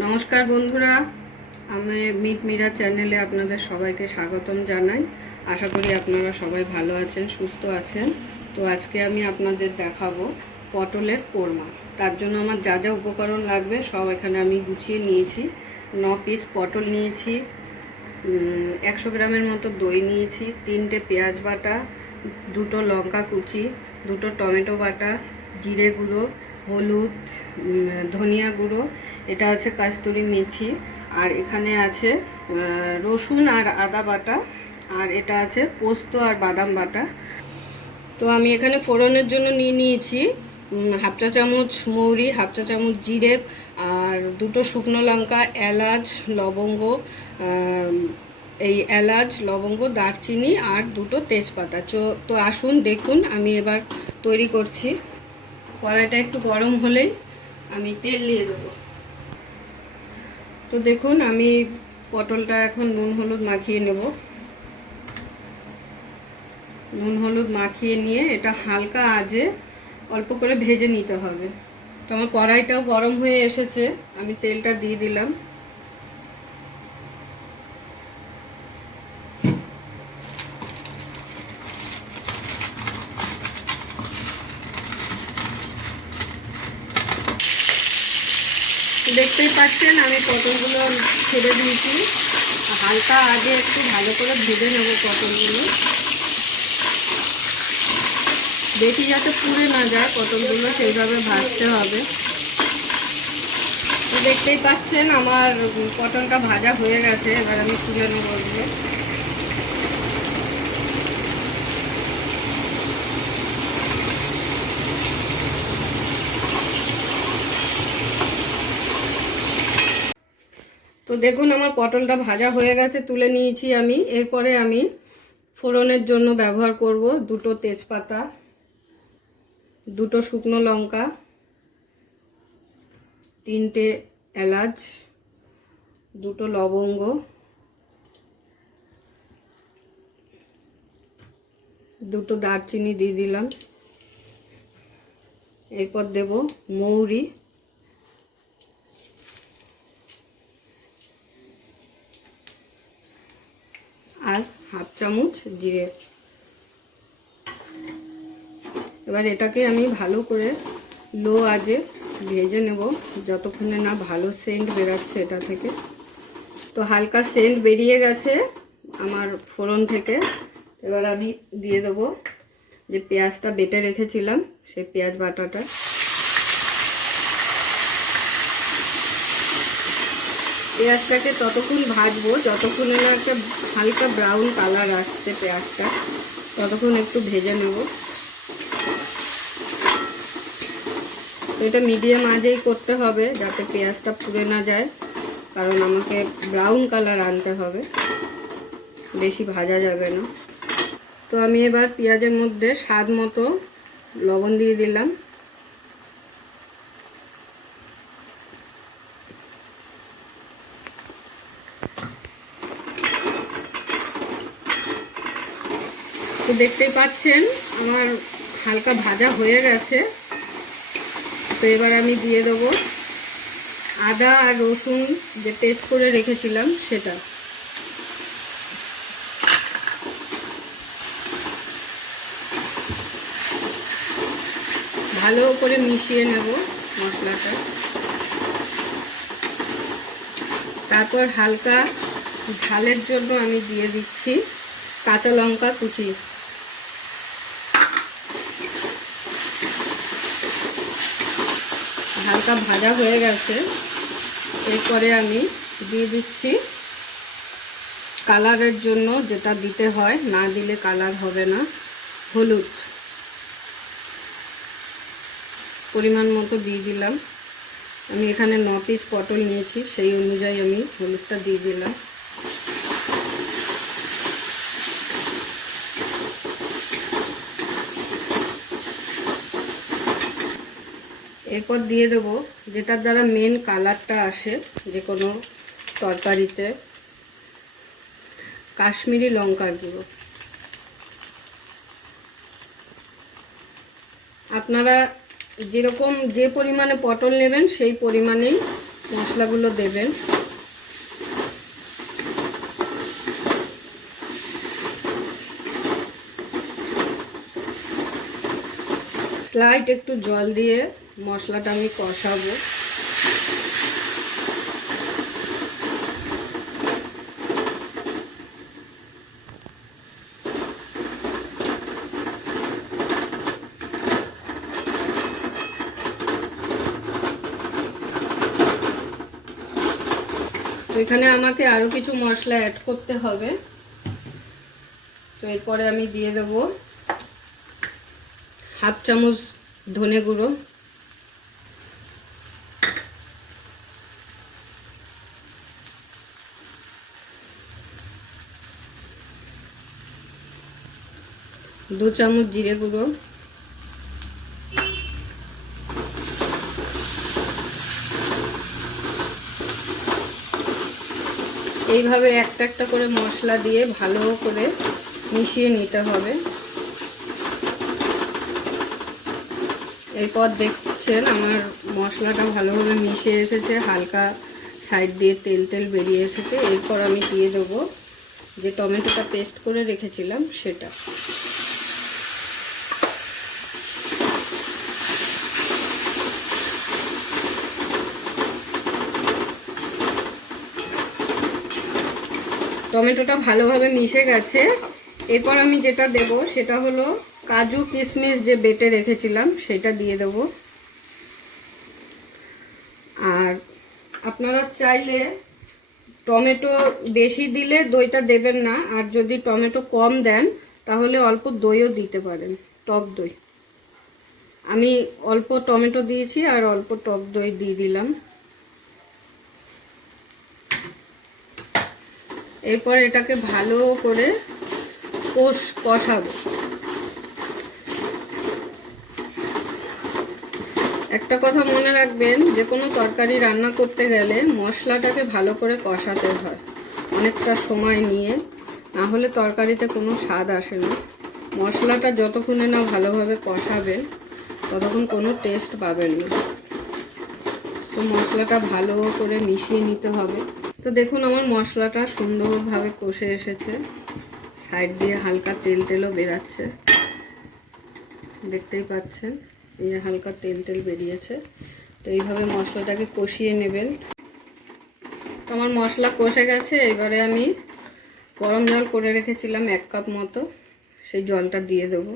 নমস্কার বন্ধুরা, আমি মিট মিরা চ্যানেলে আপনাদের সবাইকে স্বাগতম জানাই। আশা করি আপনারা সবাই ভালো আছেন, সুস্থ আছেন। তো আজকে আমি আপনাদের দেখাবো পটলের কোরমা। তার জন্য আমার যা যা উপকরণ লাগবে সব এখানে আমি গুছিয়ে নিয়েছি। ন পিস পটল নিয়েছি একশো গ্রামের মতো দই নিয়েছি, তিনটে পেঁয়াজ বাটা, দুটো লঙ্কা কুচি, দুটো টমেটো বাটা, জিরে গুঁড়ো হলুদ ধনিয়া গুঁড়ো, এটা আছে কাস্তুরি মেথি, আর এখানে আছে রসুন আর আদা বাটা, আর এটা আছে পোস্ত আর বাদাম বাটা। তো আমি এখানে ফোড়নের জন্য নিয়ে নিয়েছি হাফ চা চামচ মৌরি, হাফ চা চামচ জিরে, আর দুটো শুকনো লঙ্কা, এলাচ, লবঙ্গ এই এলাচ, লবঙ্গ, দারচিনি আর দুটো তেজপাতা। তো আসুন, দেখুন, আমি এবার তৈরি করছি। কড়াইটা একটু গরম হলেই আমি তেল দিয়ে দেবো। তো দেখুন, আমি পটলটা এখন নুন হলুদ মাখিয়ে নেব। নুন হলুদ মাখিয়ে নিয়ে এটা হালকা আজে অল্প করে ভেজে নিতে হবে। তো আমার কড়াইটাও গরম হয়ে এসেছে, আমি তেলটা দিয়ে দিলাম। দেখতেই পাচ্ছেন, আমি পটলগুলো ছেড়ে দিয়েছি। হালকা আগে একটু ভালো করে ভেজে নেব পটলগুলো। বেশি যাতে পুড়ে না যায়, পটলগুলো সেইভাবে ভাজতে হবে। দেখতেই পাচ্ছেন, আমার পটলটা ভাজা হয়ে গেছে, এবার আমি তুলে নেব তো দেখুন, আমার পটলটা ভাজা হয়ে গেছে, তুলে নিয়েছি আমি। এরপরে আমি ফোড়নের জন্য ব্যবহার করব দুটো তেজপাতা, দুটো শুকনো লঙ্কা, তিনটে এলাচ, দুটো লবঙ্গ, দুটো দারচিনি দিয়ে দিলাম। এরপর দেব মৌরি। আর হাফ চামচ জিরে। এবার এটাকে আমি ভালো করে লো আজে ভেজে নেব, যতক্ষণে না ভালো সেন্ট বেরাচ্ছে এটা থেকে। তো হালকা সেন্ট বেরিয়ে গেছে আমার ফোড়ন থেকে। এবার আমি দিয়ে দেবো যে পেঁয়াজটা বেটে রেখেছিলাম, সেই পেঁয়াজ বাটাটা। পেঁয়াজটাকে ততক্ষণ ভাজবো, যতক্ষণে না একটা হালকা ব্রাউন কালার আসছে পেঁয়াজটা ততক্ষণ একটু ভেজে নেব। এটা মিডিয়াম আজেই করতে হবে যাতে পেঁয়াজটা পুড়ে না যায়, কারণ আমাকে ব্রাউন কালার আনতে হবে। বেশি ভাজা যাবে না। তো আমি এবার পেঁয়াজের মধ্যে স্বাদ মতো লবণ দিয়ে দিলাম। তো দেখতেই পাচ্ছেন, আমার হালকা ভাজা হয়ে গেছে। তো এবার আমি দিয়ে দেবো আদা আর রসুন যে পেস্ট করে রেখেছিলাম সেটা। ভালো করে মিশিয়ে নেব মশলাটা। তারপর হালকা ঝালের জন্য আমি দিয়ে দিচ্ছি কাঁচা লঙ্কা কুচি। হালকা ভাজা হয়ে গেছে। এরপরে আমি দিয়ে দিচ্ছি কালারের জন্য যেটা দিতে হয়, না দিলে কালার হবে না, হলুদ। পরিমাণ মতো দিয়ে দিলাম। আমি এখানে ন পিস পটল নিয়েছি, সেই অনুযায়ী আমি হলুদটা দিয়ে দিলাম। এরপর দিয়ে দেব যেটার দ্বারা মেন কালারটা আসে যে কোনো তরকারিতে, কাশ্মীরি লঙ্কার গুঁড়ো। আপনারা যেরকম যে পরিমাণে পটল নেবেন, সেই পরিমাণেই মশলাগুলো দেবেন। স্লাইট একটু জল দিয়ে মশলাটা আমি কষাবো। এখানে আমাকে আরও কিছু মশলা অ্যাড করতে হবে। তো এরপরে আমি দিয়ে দেবো হাফ চামচ ধনে গুঁড়ো। দু চামচ জিরে গুঁড়ো। এইভাবে একটা একটা করে মশলা দিয়ে ভালো করে মিশিয়ে নিতে হবে। এরপর দেখছেন আমার মশলাটা ভালোভাবে মিশে এসেছে, হালকা সাইড দিয়ে তেল তেল বেরিয়ে এসেছে। এরপর আমি দিয়ে দেবো যে টমেটোটা পেস্ট করে রেখেছিলাম সেটা। টমেটোটা ভালোভাবে মিশে গেছে। এরপর আমি যেটা দেব সেটা হলো কাজু কিশমিশ যে বেটে রেখেছিলাম, সেটা দিয়ে দেব। আর আপনারা চাইলে টমেটো বেশি দিলে দইটা দেবেন না, আর যদি টমেটো কম দেন, তাহলে অল্প দইও দিতে পারেন, টক দই। আমি অল্প টমেটো দিয়েছি আর অল্প টক দই দিয়ে দিলাম। এরপর এটাকে ভালো করে কষ কষাবো। একটা কথা মনে রাখবেন, যে কোনো তরকারি রান্না করতে গেলে মশলাটাকে ভালো করে কষাতে হয়। অনেকটা সময় নিয়ে, না হলে তরকারিতে কোনো স্বাদ আসে না। মশলাটা যতক্ষণে না ভালোভাবে কষাবেন, ততক্ষণ কোনো টেস্ট পাবেন না। তো মশলাটা ভালো করে মিশিয়ে নিতে হবে। তো দেখুন আমার মশলাটা সুন্দরভাবে কষে এসেছে। সাইড দিয়ে হালকা তেল তেলও বেরাচ্ছে। দেখতেই পাচ্ছেন, এই হালকা তেল তেল বেরিয়েছে। তো এইভাবে মশলাটাকে কষিয়ে নেবেন। আমার মশলা কষে গেছে, এবারে আমি গরম জল করে রেখেছিলাম এক কাপ মতো। সেই জলটা দিয়ে দেবো।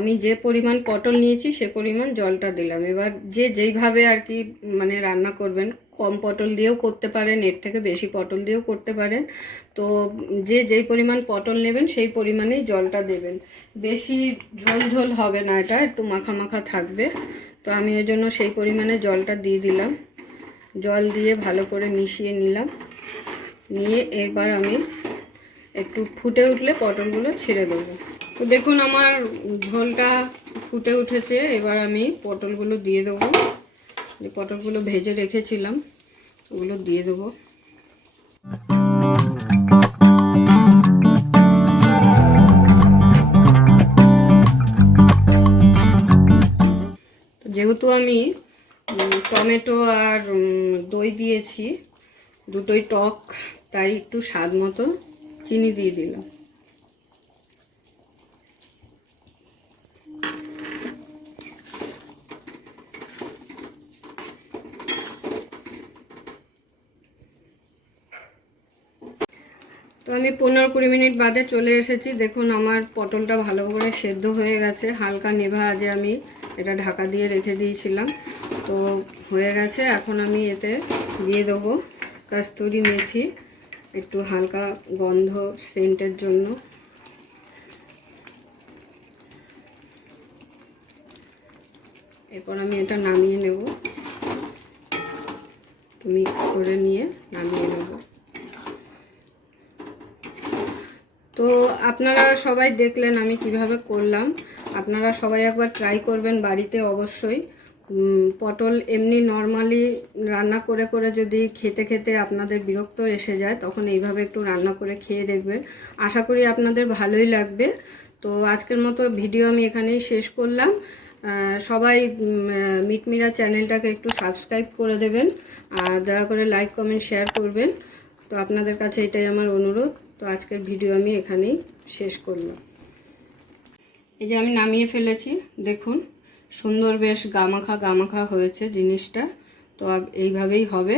আমি যে পরিমাণ পটল নিয়েছি, সে পরিমাণ জলটা দিলাম। এবার যে যেইভাবে আর কি মানে রান্না করবেন, কম পটল দিয়েও করতে পারেন, এর থেকে বেশি পটল দিয়েও করতে পারেন। তো যে যেই পরিমাণ পটল নেবেন, সেই পরিমাণেই জলটা দেবেন। বেশি ঝোল ঝোল হবে না এটা, একটু মাখা মাখা থাকবে। তো আমি ওই জন্য সেই পরিমাণে জলটা দিয়ে দিলাম। জল দিয়ে ভালো করে মিশিয়ে নিলাম। নিয়ে এরবার আমি একটু ফুটে উঠলে পটলগুলো ছেড়ে দেবো। তো দেখুন আমার ঝোলটা ফুটে উঠেছে, এবার আমি পটলগুলো দিয়ে দেবো। যে পটলগুলো ভেজে রেখেছিলাম, ওগুলো দিয়ে দেবো। যেহেতু আমি টমেটো আর দই দিয়েছি, দুটোই টক, তাই একটু স্বাদ মতো চিনি দিয়ে দিলাম। তো আমি পনেরো কুড়ি মিনিট বাদে চলে এসেছি। দেখুন, আমার পটলটা ভালো করে সেদ্ধ হয়ে গেছে। হালকা নেভা আজে আমি এটা ঢাকা দিয়ে রেখে দিয়েছিলাম। তো হয়ে গেছে। এখন আমি এতে দিয়ে দেবো কাস্তুরি মেথি। একটু হালকা গন্ধ সেন্টের জন্য। এরপর আমি এটা নামিয়ে নেব। মিক্স করে নিয়ে নামিয়ে নেব। তো আপনারা সবাই দেখলেন আমি কীভাবে করলাম। আপনারা সবাই একবার ট্রাই করবেন বাড়িতে অবশ্যই। পটল এমনি নর্মালি রান্না করে করে যদি খেতে খেতে আপনাদের বিরক্ত এসে যায়, তখন এইভাবে একটু রান্না করে খেয়ে দেখবেন। আশা করি আপনাদের ভালোই লাগবে। তো আজকের মতো ভিডিও আমি এখানেই শেষ করলাম। সবাই মিটমিরা চ্যানেলটাকে একটু সাবস্ক্রাইব করে দেবেন। আর দয়া করে লাইক কমেন্ট শেয়ার করবেন। তো আপনাদের কাছে এটাই আমার অনুরোধ। তো আজকের ভিডিও আমি এখানেই শেষ করলাম। এই যে আমি নামিয়ে ফেলেছি, দেখুন, সুন্দর বেশ গামাখা গামাখা হয়েছে জিনিসটা। তো এইভাবেই হবে।